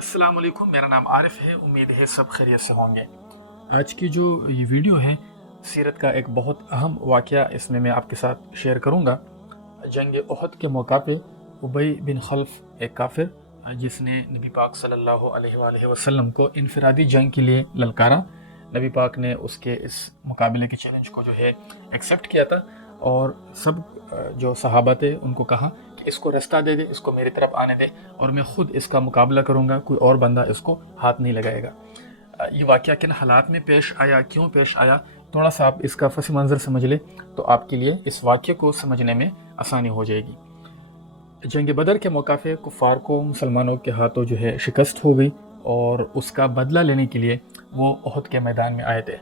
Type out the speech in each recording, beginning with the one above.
अस्सलाम वालेकुम, मेरा नाम आरिफ है। उम्मीद है सब खैरियत से होंगे। आज की जो ये वीडियो है सीरत का एक बहुत अहम वाक़या इसमें मैं आपके साथ शेयर करूंगा। जंग उहद के मौका पे उबई बिन खल्फ एक काफिर जिसने नबी पाक सल्लल्लाहु अलैहि वसल्लम को इनफरादी जंग के लिए ललकारा, नबी पाक ने उसके इस मुकाबले के चैलेंज को जो है एक्सेप्ट किया था और सब जो सहाबा थे उनको कहा कि इसको रास्ता दे दे, इसको मेरी तरफ आने दे और मैं ख़ुद इसका मुकाबला करूँगा, कोई और बंदा इसको हाथ नहीं लगाएगा। ये वाक़या किन हालात में पेश आया, क्यों पेश आया, थोड़ा सा आप इसका फसी मंज़र समझ ले तो आपके लिए इस वाक़े को समझने में आसानी हो जाएगी। जंग बदर के मौका पे कुफ़ार को मुसलमानों के हाथों जो है शिकस्त हो गई और उसका बदला लेने के लिए वो उहद के मैदान में आए थे।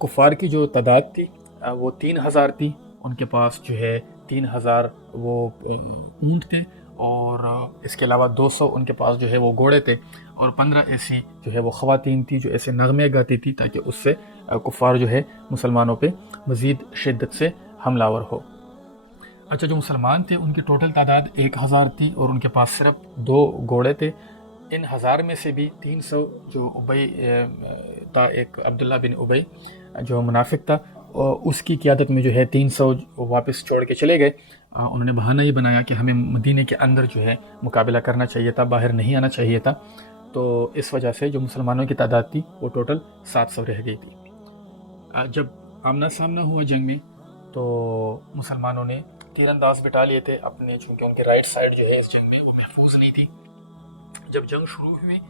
कुफ़ार की जो तादाद थी वो 3000 थी, उनके पास जो है 3000 वो ऊँट थे और इसके अलावा 200 उनके पास जो है वो घोड़े थे और 15 ऐसी जो है वो ख़वातीन थी जो ऐसे नगमे गाती थी ताकि उससे कुफ़ार जो है मुसलमानों पे मज़ीद शिद्दत से हमलावर हो। अच्छा, जो मुसलमान थे उनकी टोटल तादाद 1000 थी और उनके पास सिर्फ 2 घोड़े थे। इन 1000 में से भी 300 जो उबई था, एक अब्दुल्ला बिन उबई जो मुनाफिक था, उसकी क़ियादत में जो है 300 वापस छोड़ के चले गए। उन्होंने बहाना ये बनाया कि हमें मदीने के अंदर जो है मुकाबला करना चाहिए था, बाहर नहीं आना चाहिए था। तो इस वजह से जो मुसलमानों की तादाद थी वो टोटल 700 रह गई थी। जब आमना सामना हुआ जंग में तो मुसलमानों ने तीरंदाज बिठा लिए थे अपने, चूँकि उनके राइट साइड जो है इस जंग में वो महफूज नहीं थी। जब जंग शुरू हुई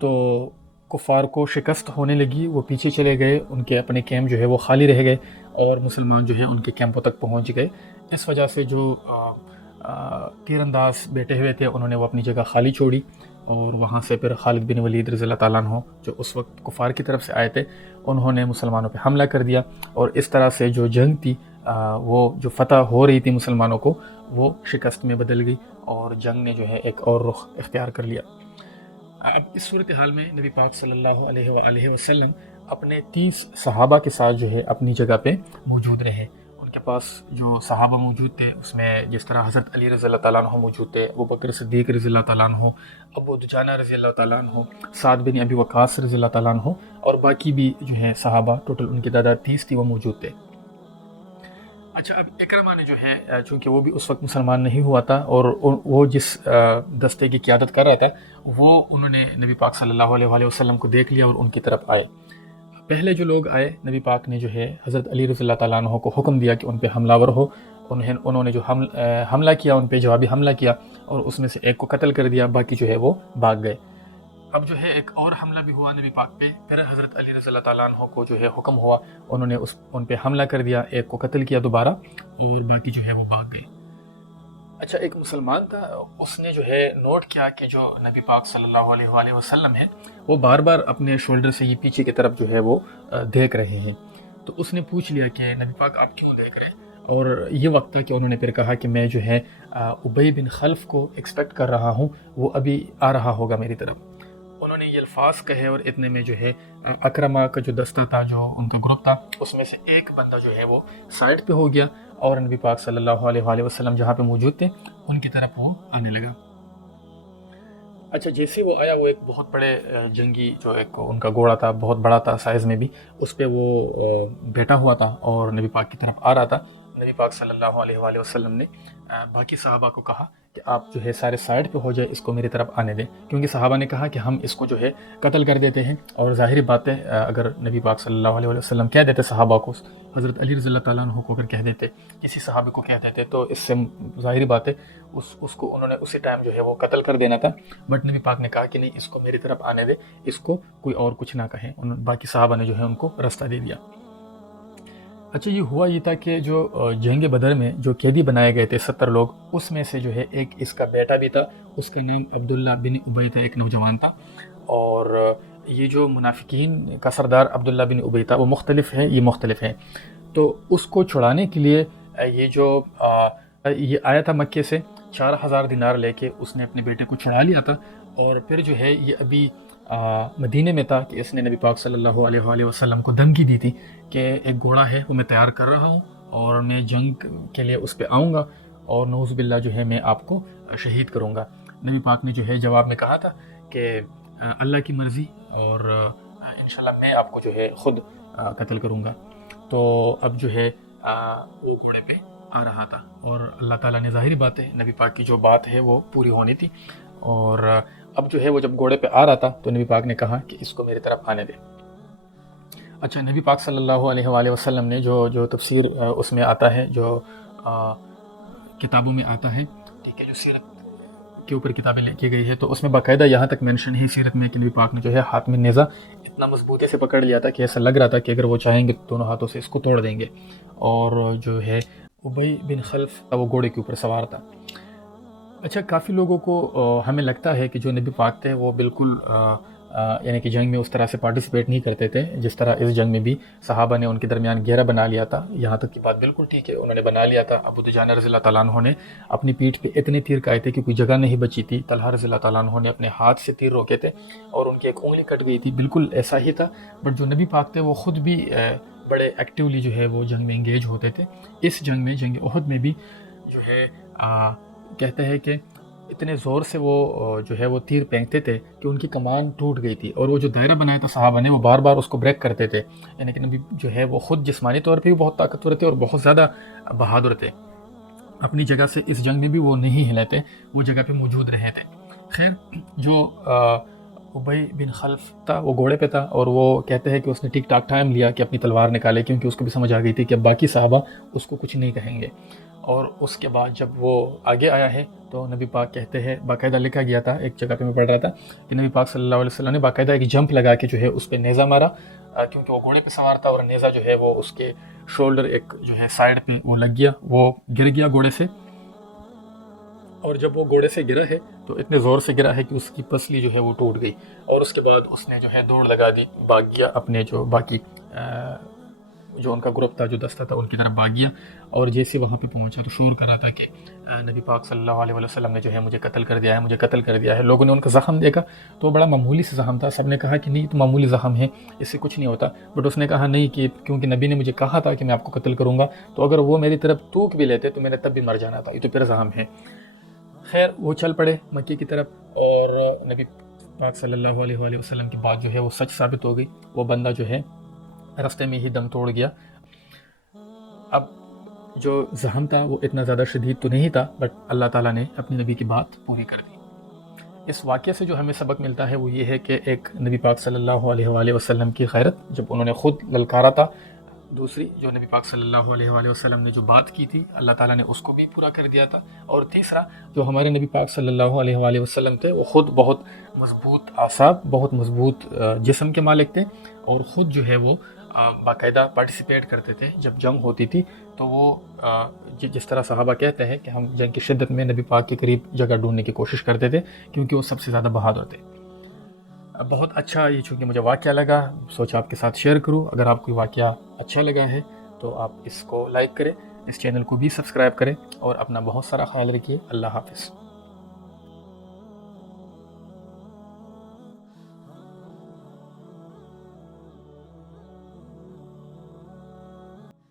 तो कुफ़ार को शिकस्त होने लगी, वो पीछे चले गए, उनके अपने कैंप जो है वो खाली रह गए और मुसलमान जो है उनके कैंपों तक पहुंच गए। इस वजह से जो तीरंदाज बैठे हुए थे उन्होंने वो अपनी जगह खाली छोड़ी और वहाँ से फिर खालिद बिन वलीद रज़ियल्लाहु ताला अन्हु जो उस वक्त कुफ़ार की तरफ से आए थे उन्होंने मुसलमानों पे हमला कर दिया और इस तरह से जो जंग थी वो जो फ़तह हो रही थी मुसलमानों को वो शिकस्त में बदल गई और जंग ने जो है एक और रुख इख्तियार कर लिया। अब इस सूरत हाल में नबी पाक सल्लल्लाहु अलैहि वसल्लम अपने 30 सहाबा के साथ जो है अपनी जगह पे मौजूद रहे। उनके पास जो सहाबा मौजूद थे उसमें जिस तरह हज़रत अली रज़ियल्लाहु ताला अन्हु मौजूद थे, अबू बकर सिद्दीक़ रज़ियल्लाहु ताला अन्हु, अबू दुजाना रज़ियल्लाहु ताला अन्हु, साद बिन अबी वक़ास रज़ियल्लाहु ताला अन्हु और बाकी भी जो है सहाबा, टोटल उनकी तादाद 30 थी, वो मौजूद थे। अच्छा, अब इकरमा ने जो है चूँकि वो भी उस वक्त मुसलमान नहीं हुआ था और वो जिस दस्ते की क़ियादत कर रहा था वो उन्होंने नबी पाक सल्लल्लाहु अलैहि वसल्लम को देख लिया और उनकी तरफ आए। पहले जो लोग आए, नबी पाक ने जो है हज़रत अली रज़ियल्लाहु ताला अन्हु को हुक्म दिया कि उन पे हमलावर हो। उन्होंने जो हमला किया, उन पे जवाबी हमला किया और उसमें से एक को कत्ल कर दिया, बाकी जो है वो भाग गए। अब जो है एक और हमला भी हुआ नबी पाक पे, फिर हज़रत अली रज़ियल्लाहु ताला अन्हु को जो है हुक्म हुआ, उन्होंने उन पे हमला कर दिया, एक को कत्ल किया दोबारा और बाकी जो है वो भाग गए। अच्छा, एक मुसलमान था, उसने जो है नोट किया कि जो नबी पाक सल्लल्लाहु अलैहि वसल्लम है वो बार बार अपने शोल्डर से ये पीछे की तरफ जो है वो देख रहे हैं। तो उसने पूछ लिया कि नबी पाक आप क्यों देख रहे हैं, और ये वक्त था कि उन्होंने फिर कहा कि मैं जो है उबई बिन खल्फ को एक्सपेक्ट कर रहा हूँ, वो अभी आ रहा होगा मेरी तरफ। उन्होंने ये अल्फाज कहे और इतने में जो है अकरमा का जो दस्ता था, जो उनका ग्रुप था, उसमें से एक बंदा जो है वो साइड पे हो गया और नबी पाक सल्लल्लाहु अलैहि वसल्लम जहाँ पे मौजूद थे उनकी तरफ वो आने लगा। अच्छा, जैसे वो आया वो एक बहुत बड़े जंगी जो एक उनका घोड़ा था, बहुत बड़ा था साइज़ में भी, उस पर वो बैठा हुआ था और नबी पाक की तरफ आ रहा था। नबी पाक सल्लल्लाहु अलैहि वसल्लम ने बाकी सहाबा को कहा कि आप जो है सारे साइड पे हो जाए, इसको मेरी तरफ आने दें, क्योंकि सहाबा ने कहा कि हम इसको जो है कत्ल कर देते हैं। और ज़ाहिरी बात है, अगर नबी पाक सल्लल्लाहु अलैहि वसल्लम कह देते सहाबा को, हज़रत अली रज़ियल्लाहु ताला अन्हु को अगर कह देते, किसी सहाबी को कह देते, तो इससे ज़ाहिरी बात है उसको उन्होंने उसी टाइम जो है वो कत्ल कर देना था। बट नबी पाक ने कहा कि नहीं, इसको मेरी तरफ आने दे, इसको कोई और कुछ ना कहे। बाकी सहाबा ने जो है उनको रास्ता दे दिया। अच्छा, ये हुआ ये था कि जो जंग बदर में जो कैदी बनाए गए थे 70 लोग, उसमें से जो है एक इसका बेटा भी था, उसका नाम अब्दुल्ला बिन उबई था, एक नौजवान था। और ये जो मुनाफिकीन का सरदार अब्दुल्ला बिन उबई था वो मुख्तलिफ है, ये मुख्तलिफ है। तो उसको छुड़ाने के लिए ये आया था मक्के से, 4000 दिनार लेके उसने अपने बेटे को छुड़ा लिया था। और फिर जो है ये अभी मदीने में था कि इसने नबी पाक सल्लल्लाहु अलैहि वसल्लम को धमकी दी थी कि एक घोड़ा है वो मैं तैयार कर रहा हूँ और मैं जंग के लिए उस पर आऊँगा और नऊज़ बिल्लाह जो है मैं आपको शहीद करूँगा। नबी पाक ने जो है जवाब में कहा था کہ اللہ کی مرضی اور انشاءاللہ میں آپ کو جو ہے خود قتل کروں گا. تو اب جو ہے وہ گھوڑے پہ آ رہا تھا اور اللہ تعالیٰ نے ظاہری بات ہے نبی پاک کی جو بات ہے وہ پوری ہونی تھی. اور اب جو ہے وہ جب گھوڑے پہ آ رہا تھا تو نبی پاک نے کہا کہ اس کو میری طرف آنے دے. اچھا نبی پاک صلی اللہ علیہ وآلہ وسلم نے جو تفسیر اس میں آتا ہے جو کتابوں میں آتا ہے ٹھیک ہے جو سیرت کے اوپر کتابیں لکھی گئی ہے تو اس میں باقاعدہ یہاں تک مینشن ہے سیرت میں کہ نبی پاک نے جو ہے ہاتھ میں نیزہ اتنا مضبوطی سے پکڑ لیا تھا کہ ایسا لگ رہا تھا کہ اگر وہ چاہیں گے دونوں ہاتھوں سے اس کو توڑ دیں گے. اور جو ہے ابی بن خلف وہ گھوڑے کے اوپر سوار تھا. اچھا کافی لوگوں کو ہمیں لگتا ہے کہ جو نبی پاک تھے وہ بالکل یعنی کہ جنگ میں اس طرح سے پارٹیسپیٹ نہیں کرتے تھے جس طرح اس جنگ میں بھی صحابہ نے ان کے درمیان گھیرا بنا لیا تھا. یہاں تک کی بات بالکل ٹھیک ہے انہوں نے بنا لیا تھا. ابو دجانہ رضی اللہ تعالیٰ عنہ نے اپنی پیٹھ پہ اتنے تیر کائے تھے کہ کوئی جگہ نہیں بچی تھی. طلحہ رضی اللہ تعالیٰ عنہ نے اپنے ہاتھ سے تیر روکے تھے اور ان کی ایک انگلی کٹ گئی تھی. بالکل ایسا ہی تھا. بٹ جو نبی پاک تھے وہ خود بھی بڑے ایکٹیولی جو ہے وہ جنگ میں انگیج ہوتے تھے. اس جنگ میں جنگ احد میں بھی جو ہے کہتے ہیں کہ اتنے زور سے وہ جو ہے وہ تیر پھینکتے تھے کہ ان کی کمان ٹوٹ گئی تھی. اور وہ جو دائرہ بنایا تھا صحابہ نے وہ بار بار اس کو بریک کرتے تھے. یعنی کہ نبی جو ہے وہ خود جسمانی طور پہ بھی بہت طاقتور تھے اور بہت زیادہ بہادر تھے. اپنی جگہ سے اس جنگ میں بھی وہ نہیں ہلے تھے, وہ جگہ پہ موجود رہے تھے. خیر جو ابی بن خلف تھا وہ گھوڑے پہ تھا اور وہ کہتے ہیں کہ اس نے ٹھیک ٹاک ٹائم لیا کہ اپنی تلوار نکالے کیونکہ اس کو بھی سمجھ آ گئی تھی کہ اب باقی صحابہ اس کو کچھ نہیں کہیں گے. اور اس کے بعد جب وہ آگے آیا ہے تو نبی پاک کہتے ہیں باقاعدہ لکھا گیا تھا ایک جگہ پہ میں پڑھ رہا تھا کہ نبی پاک صلی اللہ علیہ وسلم نے باقاعدہ ایک جمپ لگا کے جو ہے اس پہ نیزہ مارا کیونکہ وہ گھوڑے پہ سوار تھا اور نیزہ جو ہے وہ اس کے شولڈر ایک جو ہے سائیڈ پہ وہ لگ گیا, وہ گر گیا گھوڑے سے. اور جب وہ گھوڑے سے گرا ہے تو اتنے زور سے گرا ہے کہ اس کی پسلی جو ہے وہ ٹوٹ گئی. اور اس کے بعد اس نے جو ہے دوڑ لگا دی, بھاگ گیا اپنے جو باقی جو ان کا گروپ تھا جو دستہ تھا ان کی طرف بھاگ گیا. اور جیسے وہاں پہ پہنچا تو شور کر رہا تھا کہ نبی پاک صلی اللہ علیہ وسلم نے جو ہے مجھے قتل کر دیا ہے, مجھے قتل کر دیا ہے. لوگوں نے ان کا زخم دیکھا تو بڑا معمولی سے زخم تھا. سب نے کہا کہ نہیں تو معمولی زخم ہے, اس سے کچھ نہیں ہوتا. بٹ اس نے کہا نہیں کہ کیونکہ نبی نے مجھے کہا تھا کہ میں آپ کو قتل کروں گا تو اگر وہ میری طرف توک بھی لیتے تو میں نے تب بھی مر جانا تھا, یہ تو پھر زخم ہے. خیر وہ چل پڑے مکے کی طرف اور نبی پاک صلی اللہ علیہ وآلہ وسلم کی بات جو ہے وہ سچ ثابت ہو گئی. وہ بندہ جو ہے راستے میں ہی دم توڑ گیا. اب جو زخم تھا وہ اتنا زیادہ شدید تو نہیں تھا بٹ اللہ تعالیٰ نے اپنے نبی کی بات پوری کر دی. اس واقعے سے جو ہمیں سبق ملتا ہے وہ یہ ہے کہ ایک نبی پاک صلی اللہ علیہ وآلہ وسلم کی غیرت جب انہوں نے خود للکارا تھا, دوسری جو نبی پاک صلی اللہ علیہ وآلہ وسلم نے جو بات کی تھی اللہ تعالیٰ نے اس کو بھی پورا کر دیا تھا. اور تیسرا جو ہمارے نبی پاک صلی اللہ علیہ وآلہ وسلم تھے وہ خود بہت مضبوط اعصاب, بہت مضبوط جسم کے مالک تھے اور خود جو ہے وہ باقاعدہ پارٹیسپیٹ کرتے تھے جب جنگ ہوتی تھی. تو وہ جس طرح صحابہ کہتے ہیں کہ ہم جنگ کی شدت میں نبی پاک کے قریب جگہ ڈھونڈنے کی کوشش کرتے تھے کیونکہ وہ سب سے زیادہ بہادر تھے. بہت اچھا یہ چونکہ مجھے واقعہ لگا سوچا آپ کے ساتھ شیئر کروں. اگر آپ کو واقعہ اچھا لگا ہے تو آپ اس کو لائک کریں, اس چینل کو بھی سبسکرائب کریں اور اپنا بہت سارا خیال رکھیے. اللہ حافظ.